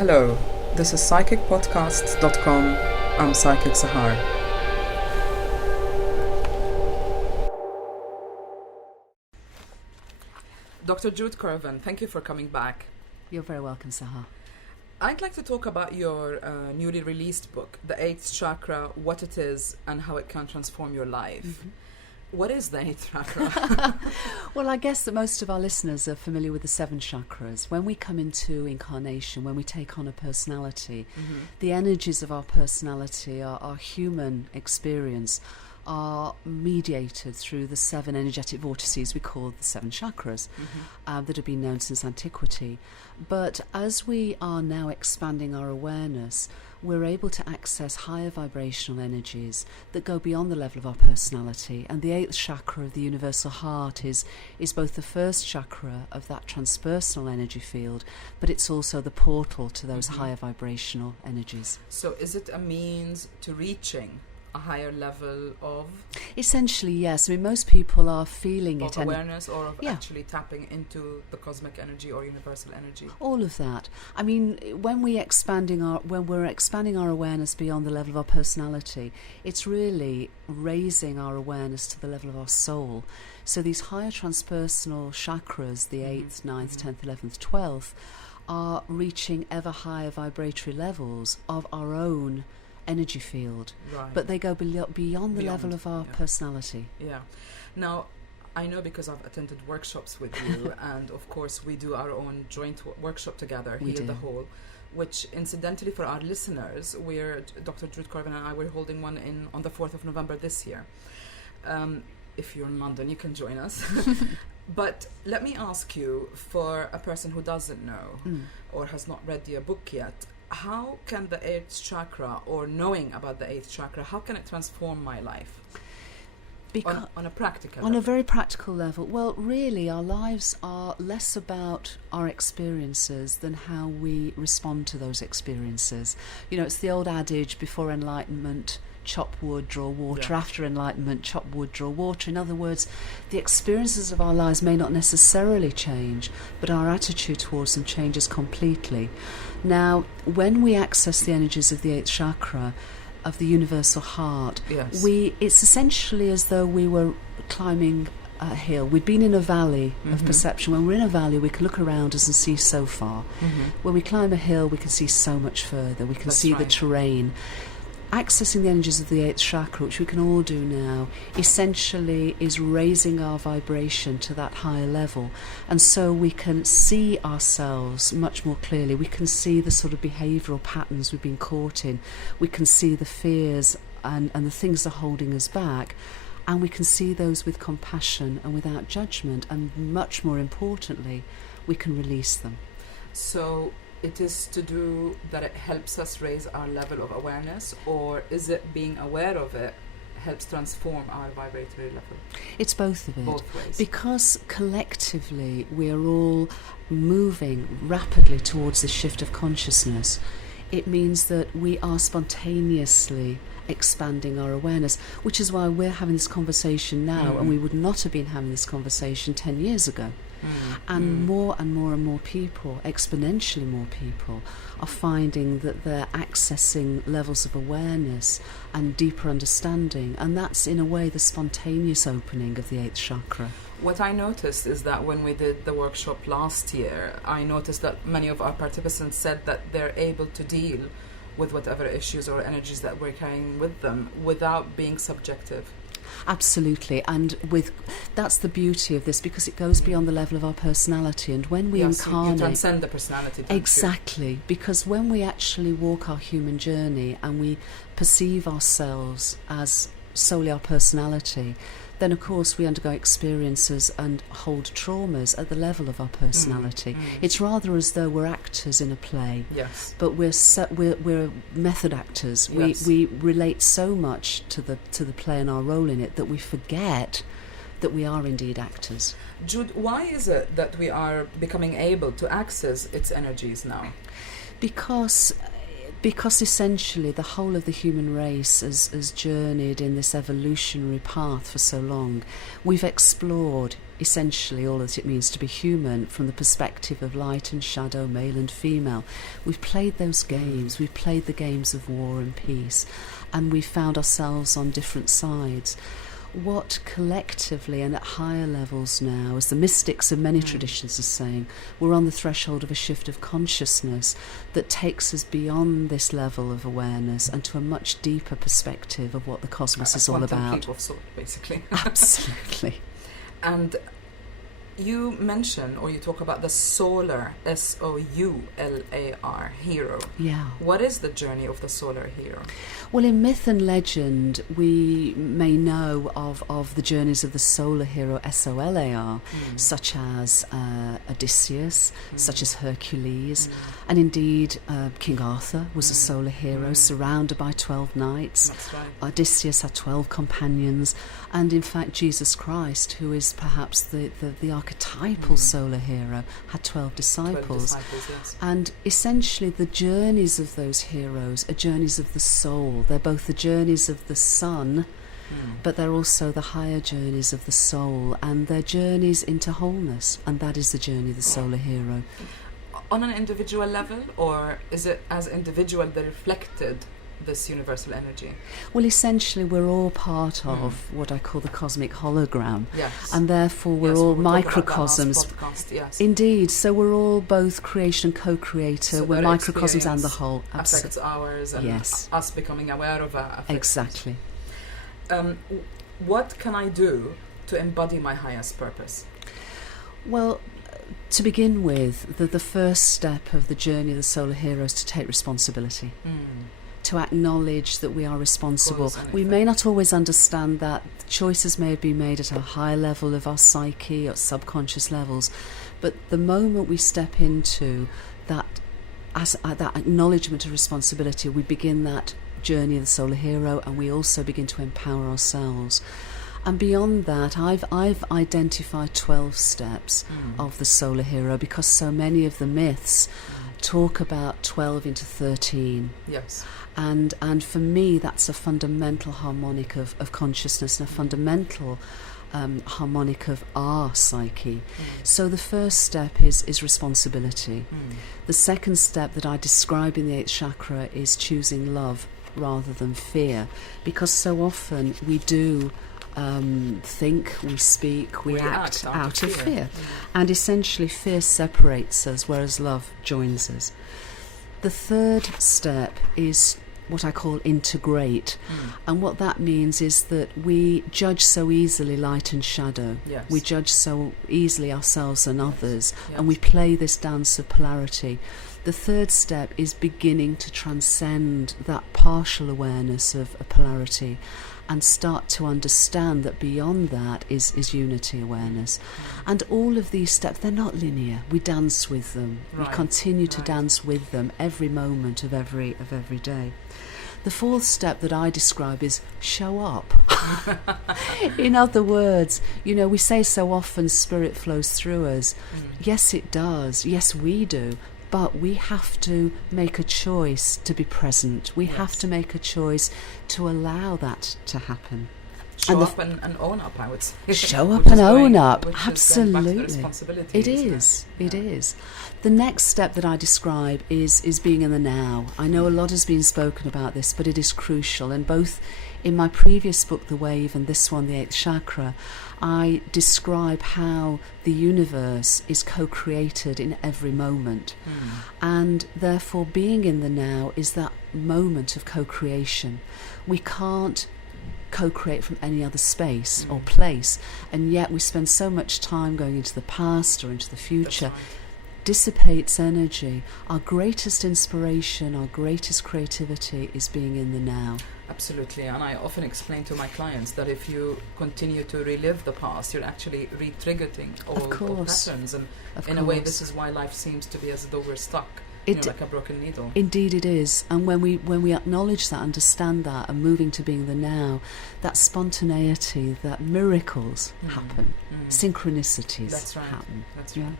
Hello, this is psychicpodcasts.com. I'm Psychic Sahar. Dr. Jude Currivan, thank you for coming back. You're very welcome, Sahar. I'd like to talk about your newly released book, The Eighth Chakra, what it is and how it can transform your life. Mm-hmm. What is the eighth chakra? Well, I guess that most of our listeners are familiar with the 7 chakras. When we come into incarnation, when we take on a personality, the energies of our personality, our human experience, are mediated through the 7 energetic vortices we call the 7 chakras that have been known since antiquity. But as we are now expanding our awareness, we're able to access higher vibrational energies that go beyond the level of our personality. And the 8th chakra of the universal heart is both the first chakra of that transpersonal energy field, but it's also the portal to those higher vibrational energies. So is it a means to reaching a higher level of? Essentially, yes. I mean, most people are feeling it. Awareness or of actually tapping into the cosmic energy or universal energy? All of that. I mean, when we're expanding our awareness beyond the level of our personality, it's really raising our awareness to the level of our soul. So these higher transpersonal chakras, the 8th, 9th, 10th, 11th, 12th, are reaching ever higher vibratory levels of our own energy field, right. But they go beyond the level of our personality. Yeah. Now, I know because I've attended workshops with you, and of course we do our own joint workshop together, Heal the Whole, which incidentally for our listeners, Dr. Jude Currivan and I, we're holding one on the 4th of November this year. If you're in London, you can join us. But let me ask you, for a person who doesn't know or has not read your book yet, how can the 8th chakra, or knowing about the 8th chakra, how can it transform my life? On a practical level. On a very practical level. Well, really, our lives are less about our experiences than how we respond to those experiences. You know, it's the old adage, before enlightenment, chop wood, draw water. After enlightenment, chop wood, draw water. In other words, the experiences of our lives may not necessarily change, but our attitude towards them changes completely. Now, when we access the energies of the 8th chakra, of the universal heart, it's essentially as though we were climbing a hill. We'd been in a valley of perception. When we're in a valley, we can look around us and see so far. When we climb a hill, we can see so much further. We can see the terrain. Accessing the energies of the 8th chakra, which we can all do now, essentially is raising our vibration to that higher level. And so we can see ourselves much more clearly. We can see the sort of behavioural patterns we've been caught in. We can see the fears and the things that are holding us back. And we can see those with compassion and without judgment. And much more importantly, we can release them. So it is to do that it helps us raise our level of awareness, or is it being aware of it helps transform our vibratory level? It's both of it. Both ways. Because collectively we are all moving rapidly towards this shift of consciousness. It means that we are spontaneously expanding our awareness, which is why we're having this conversation now, and we would not have been having this conversation 10 years ago. And more and more and more people, exponentially more people, are finding that they're accessing levels of awareness and deeper understanding, and that's in a way the spontaneous opening of the 8th chakra. What I noticed is that when we did the workshop last year, I noticed that many of our participants said that they're able to deal with whatever issues or energies that we're carrying with them without being subjective. Absolutely, and that's the beauty of this, because it goes beyond the level of our personality. And when we incarnate, you transcend the personality. Exactly, because when we actually walk our human journey and we perceive ourselves as solely our personality, then of course we undergo experiences and hold traumas at the level of our personality. It's rather as though we're actors in a play, but we're method actors. We relate so much to the play and our role in it that we forget that we are indeed actors. Jude, why is it that we are becoming able to access its energies now? Because essentially the whole of the human race has journeyed in this evolutionary path for so long. We've explored essentially all that it means to be human from the perspective of light and shadow, male and female. We've played those games. We've played the games of war and peace, and we've found ourselves on different sides. What collectively and at higher levels now, as the mystics of many traditions are saying, we're on the threshold of a shift of consciousness that takes us beyond this level of awareness and to a much deeper perspective of what the cosmos is all about. Leap of sort, basically. Absolutely. And you mention, or you talk about the solar, SOULAR, hero. Yeah. What is the journey of the solar hero? Well, in myth and legend, we may know of the journeys of the solar hero, SOLAR, such as Odysseus, such as Hercules, and indeed King Arthur was a solar hero, surrounded by 12 knights. That's right. Odysseus had 12 companions, and in fact Jesus Christ, who is perhaps the archetypal solar hero, had 12 disciples. 12 disciples, yes. And essentially the journeys of those heroes are journeys of the soul. They're both the journeys of the sun, but they're also the higher journeys of the soul, and they're journeys into wholeness, and that is the journey of the solar hero. On an individual level, or is it as individual they reflected this universal energy? Well, essentially we're all part of what I call the cosmic hologram, Yes. and therefore we're all microcosms. Yes. Indeed, so we're all both creation and co-creator. So we're microcosms and the whole. Affects ours, and us becoming aware of that. Exactly. What can I do to embody my highest purpose? Well, to begin with, the first step of the journey of the solar hero is to take responsibility. To acknowledge that we are responsible. We may not always understand that. Choices may have been made at a high level of our psyche or subconscious levels, but the moment we step into that, that acknowledgement of responsibility, we begin that journey of the solar hero, and we also begin to empower ourselves. And beyond that, I've identified 12 steps of the solar hero, because so many of the myths talk about 12 into 13. Yes. And for me, that's a fundamental harmonic of consciousness, and a fundamental harmonic of our psyche. So the first step is responsibility. The second step that I describe in the 8th chakra is choosing love rather than fear, because so often we do think, we speak, we act out of fear. And essentially fear separates us, whereas love joins us. The third step is what I call integrate. And what that means is that we judge so easily light and shadow. Yes. We judge so easily ourselves and others, Yes. and we play this dance of polarity. The third step is beginning to transcend that partial awareness of a polarity and start to understand that beyond that is unity awareness. And all of these steps, they're not linear. We dance with them. Right. We continue to dance with them every moment of every day. The fourth step that I describe is show up. In other words, we say so often spirit flows through us. Yes, it does. Yes, we do. But we have to make a choice to be present. We have to make a choice to allow that to happen. Show up and own up, I would say. Show up and own up. Absolutely. It is. It is. The next step that I describe is being in the now. I know a lot has been spoken about this, but it is crucial. And both in my previous book, The Wave, and this one, The 8th Chakra, I describe how the universe is co-created in every moment. And therefore being in the now is that moment of co-creation. We can't co-create from any other space or place, and yet we spend so much time going into the past or into the future. Dissipates energy. Our greatest inspiration, our greatest creativity is being in the now. Absolutely, and I often explain to my clients that if you continue to relive the past, you're actually re-triggering old patterns, and in a way this is why life seems to be as though we're stuck, like a broken needle. Indeed it is, and when we acknowledge that, understand that, and moving to being the now, that spontaneity, that miracles happen, synchronicities happen. That's right.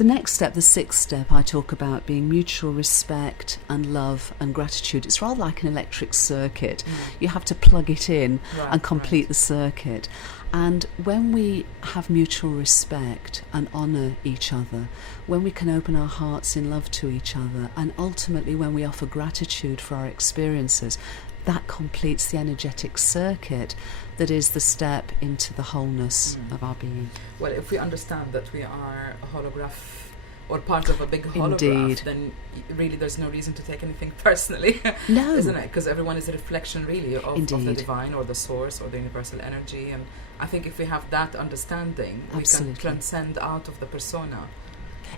The next step, the sixth step, I talk about being mutual respect and love and gratitude. It's rather like an electric circuit. You have to plug it in and complete the circuit. And when we have mutual respect and honour each other, when we can open our hearts in love to each other, and ultimately when we offer gratitude for our experiences, that completes the energetic circuit that is the step into the wholeness of our being. Well, if we understand that we are a holograph or part of a big holograph, Indeed. then really there's no reason to take anything personally, No. isn't it? Because everyone is a reflection really of the Indeed. divine or the source or the universal energy. And I think if we have that understanding, Absolutely. we can transcend out of the persona.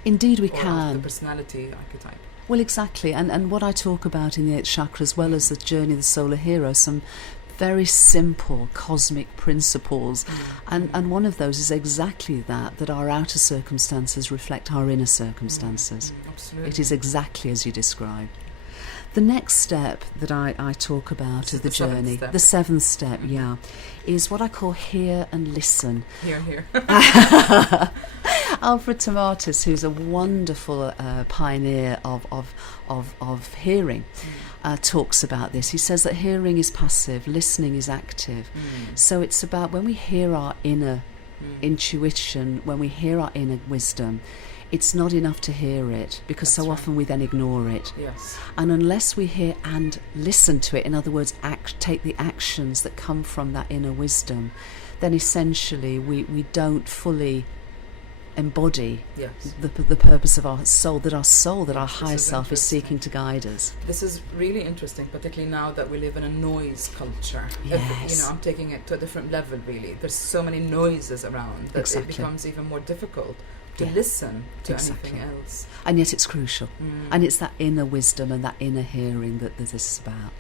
Indeed we or out of can. the personality archetype. Well, exactly. And what I talk about in the 8th chakra, as well as the journey of the solar hero, some very simple cosmic principles. And one of those is exactly that our outer circumstances reflect our inner circumstances. Absolutely. It is exactly as you described. The next step that I talk about of the journey, the 7th step, is what I call hear and listen. Hear. Alfred Tomatis, who's a wonderful pioneer of hearing, talks about this. He says that hearing is passive, listening is active. So it's about when we hear our inner intuition, when we hear our inner wisdom, it's not enough to hear it, because so often we then ignore it. Yes. And unless we hear and listen to it, in other words, take the actions that come from that inner wisdom, then essentially we don't fully embody the purpose of our soul, that our higher self is seeking to guide us. This is really interesting, particularly now that we live in a noise culture. Yes. I'm taking it to a different level, really. There's so many noises around that it becomes even more difficult to listen to anything else. And yet it's crucial. And it's that inner wisdom and that inner hearing that this is about.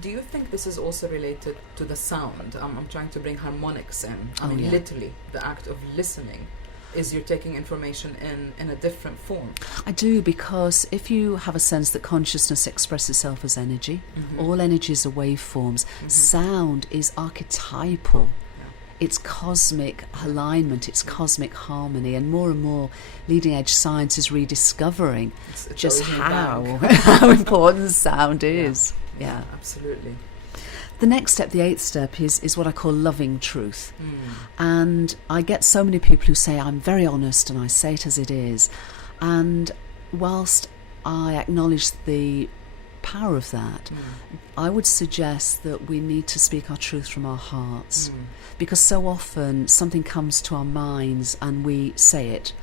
Do you think this is also related to the sound? I'm trying to bring harmonics in. Literally, the act of listening is you're taking information in a different form. I do, because if you have a sense that consciousness expresses itself as energy, all energies are waveforms, sound is archetypal. It's cosmic alignment, it's cosmic harmony, and more leading edge science is rediscovering just how important sound is. Yeah, absolutely. The next step, the 8th step, is what I call loving truth. And I get so many people who say, I'm very honest and I say it as it is. And whilst I acknowledge the power of that, I would suggest that we need to speak our truth from our hearts, because so often something comes to our minds and we say it,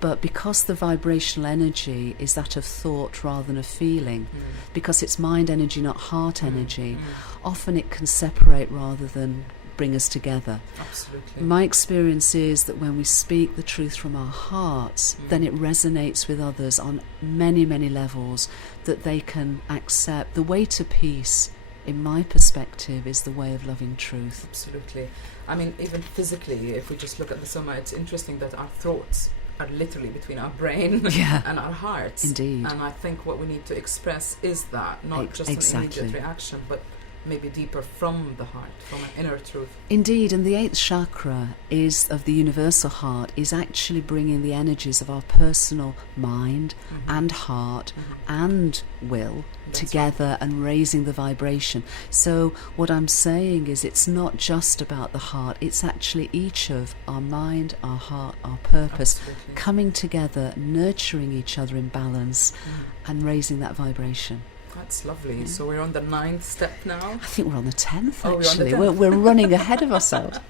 but because the vibrational energy is that of thought rather than a feeling, because it's mind energy not heart energy, often it can separate rather than bring us together. Absolutely. My experience is that when we speak the truth from our hearts, then it resonates with others on many, many levels that they can accept. The way to peace, in my perspective, is the way of loving truth. Absolutely. I mean, even physically, if we just look at the soma, it's interesting that our thoughts are literally between our brain and our hearts. Indeed. And I think what we need to express is that, not just an immediate reaction, but maybe deeper from the heart, from an inner truth. Indeed, and the 8th chakra is of the universal heart, is actually bringing the energies of our personal mind and heart and will together and raising the vibration. So what I'm saying is it's not just about the heart, it's actually each of our mind, our heart, our purpose coming together, nurturing each other in balance and raising that vibration. That's lovely. So we're on the 9th step now? I think we're on the 10th, actually. We're running ahead of ourselves.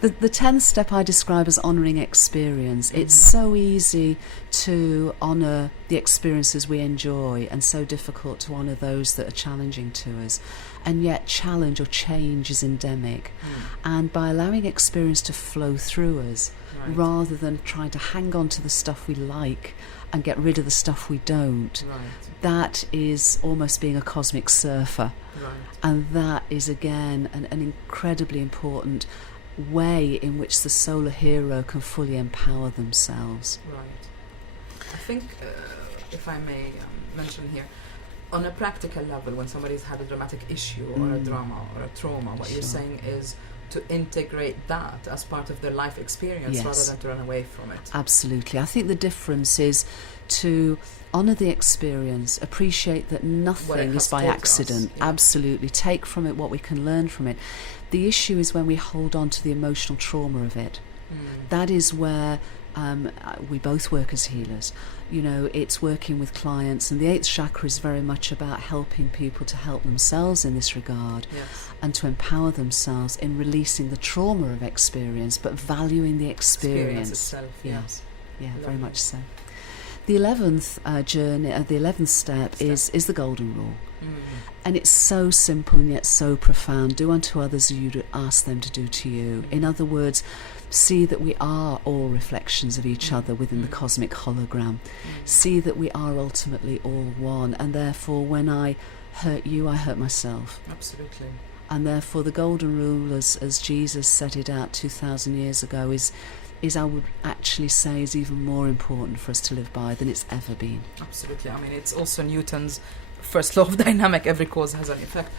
The 10th step I describe as honouring experience. It's so easy to honour the experiences we enjoy and so difficult to honour those that are challenging to us. And yet challenge or change is endemic. And by allowing experience to flow through us, rather than trying to hang on to the stuff we like and get rid of the stuff we don't, that is almost being a cosmic surfer. And that is, again, an incredibly important way in which the solar hero can fully empower themselves. I think, if I may mention here, on a practical level, when somebody's had a dramatic issue or a drama or a trauma, what you're saying is to integrate that as part of their life experience rather than to run away from it. Absolutely. I think the difference is to honour the experience, appreciate that nothing is by accident. Absolutely. Take from it what we can learn from it. The issue is when we hold on to the emotional trauma of it. That is where we both work as healers. You know, it's working with clients, and the 8th chakra is very much about helping people to help themselves in this regard, and to empower themselves in releasing the trauma of experience, but valuing the experience itself. Very much so. The 11th journey, the 11th step is the golden rule. And it's so simple and yet so profound. Do unto others as you'd ask them to do to you. In other words, see that we are all reflections of each other within the cosmic hologram. See that we are ultimately all one, and therefore when I hurt you, I hurt myself. Absolutely. And therefore the golden rule, as Jesus set it out 2,000 years ago, is I would actually say is even more important for us to live by than it's ever been. Absolutely. I mean, it's also Newton's first law of dynamic, every cause has an effect,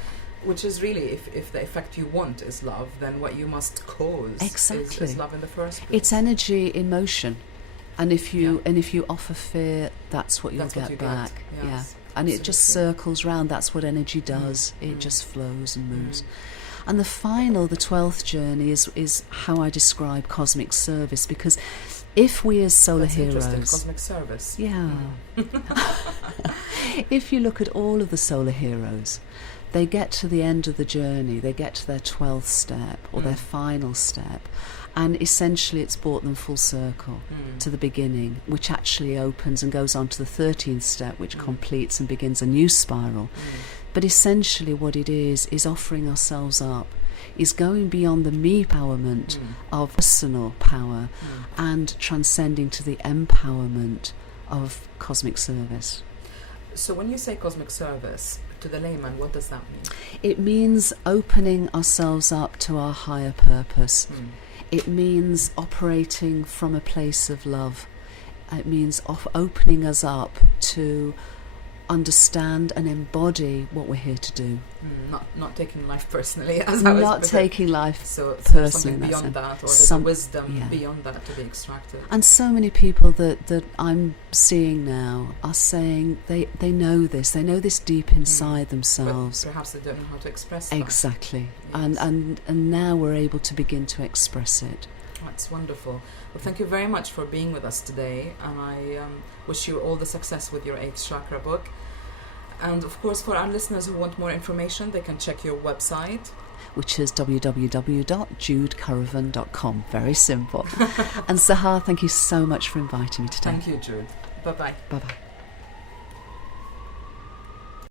which is really, if the effect you want is love, then what you must cause is love in the first place. It's energy in motion, and if you offer fear, that's what you'll get back. Yes, and it just circles round. That's what energy does. It just flows and moves. And the final, the 12th journey, is how I describe cosmic service, because if we as solar heroes... Cosmic service. Yeah. If you look at all of the solar heroes, they get to the end of the journey, they get to their 12th step or their final step, and essentially it's brought them full circle to the beginning, which actually opens and goes on to the 13th step, which completes and begins a new spiral. But essentially what it is offering ourselves up, is going beyond the me-empowerment of personal power and transcending to the empowerment of cosmic service. So when you say cosmic service, to the layman, what does that mean? It means opening ourselves up to our higher purpose. It means operating from a place of love. It means opening us up to understand and embody what we're here to do. Not taking life personally. Taking life personally. Something beyond that, or there's a wisdom beyond that to be extracted. And so many people that I'm seeing now are saying they know this. They know this deep inside themselves. But perhaps they don't know how to express that. Exactly. Yes. And now we're able to begin to express it. That's wonderful. Well, thank you very much for being with us today, and I wish you all the success with your 8th chakra book. And of course, for our listeners who want more information, they can check your website, which is www.judecurrivan.com. Very simple. And Sahar, thank you so much for inviting me today. Thank you, Jude. Bye-bye. Bye-bye.